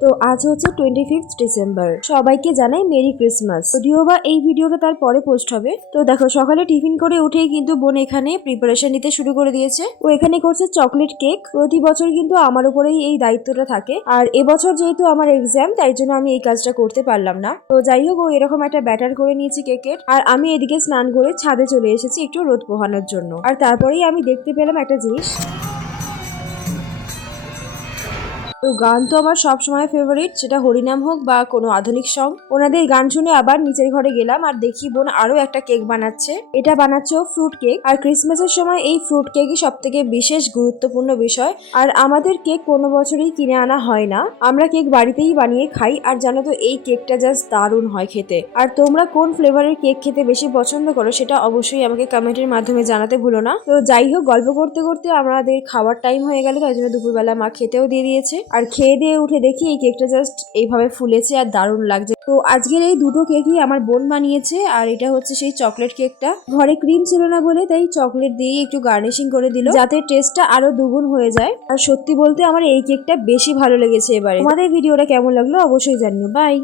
তো আজ হচ্ছে 25 ডিসেম্বর। সবাইকে জানাই মেরি ক্রিসমাস। যদিও বা এই ভিডিওটা তার পরে পোস্ট হবে। তো দেখো সকালে টিফিন করে উঠেই কিন্তু বোন এখানে প্রিপারেশন নিতে শুরু করে দিয়েছে। ও এখানে করছে চকলেট কেক। প্রতি বছর কিন্তু আমার উপরেই এই দায়িত্বটা থাকে, আর এবছর যেহেতু আমার এক্সাম, তাই জন্য আমি এই কাজটা করতে পারলাম না। তো যাই হোক, ও এরকম একটা ব্যাটার করে নিয়েছি কেকের, আর আমি এদিকে স্নান করে ছাদে চলে এসেছি একটু রোদ পোহানোর জন্য। আর তারপরেই আমি দেখতে পেলাম একটা জিনিস। তো গান তো আমার সবসময় ফেভারিট, সেটা হরিনাম হোক বা কোনো আধুনিক সং। ওনাদের গান শুনে আবার নিচের ঘরে গেলাম আর দেখি বোন আরো একটা কেক বানাচ্ছে। এটা বানাচ্ছে ও ফ্রুট কেক, আর ক্রিসমাসের সময় এই ফ্রুট কেকই সব থেকে বিশেষ গুরুত্বপূর্ণ বিষয়। আর আমাদের কেক কোনো বছরই কিনে আনা হয় না, আমরা কেক বাড়িতেই বানিয়ে খাই। আর জানো তো এই কেকটা জাস্ট দারুণ হয় খেতে। আর তোমরা কোন ফ্লেভারের কেক খেতে বেশি পছন্দ করো সেটা অবশ্যই আমাকে কমেন্টের মাধ্যমে জানাতে ভুলো না। তো যাই হোক, গল্প করতে করতে আমাদের খাওয়ার টাইম হয়ে গেল, তাই জন্য দুপুরবেলা মা খেতেও দিয়ে দিয়েছে। আর খেয়ে দিয়ে উঠে দেখি এই কেকটা জাস্ট এইভাবে ফুলেছে আর দারুণ লাগছে। তো আজকের এই দুটো কেকই আমার বোন বানিয়েছে, আর এটা হচ্ছে সেই চকলেট কেকটা। ঘরে ক্রিম ছিল না বলে তাই চকলেট দিয়ে একটু গার্নিশিং করে দিল, যাতে টেস্টটা আরো দুগুণ হয়ে যায়। আর সত্যি বলতে আমার এই কেকটা বেশি ভালো লেগেছে এবারে। তোমাদের ভিডিওটা কেমন লাগলো অবশ্যই জানিও। বাই।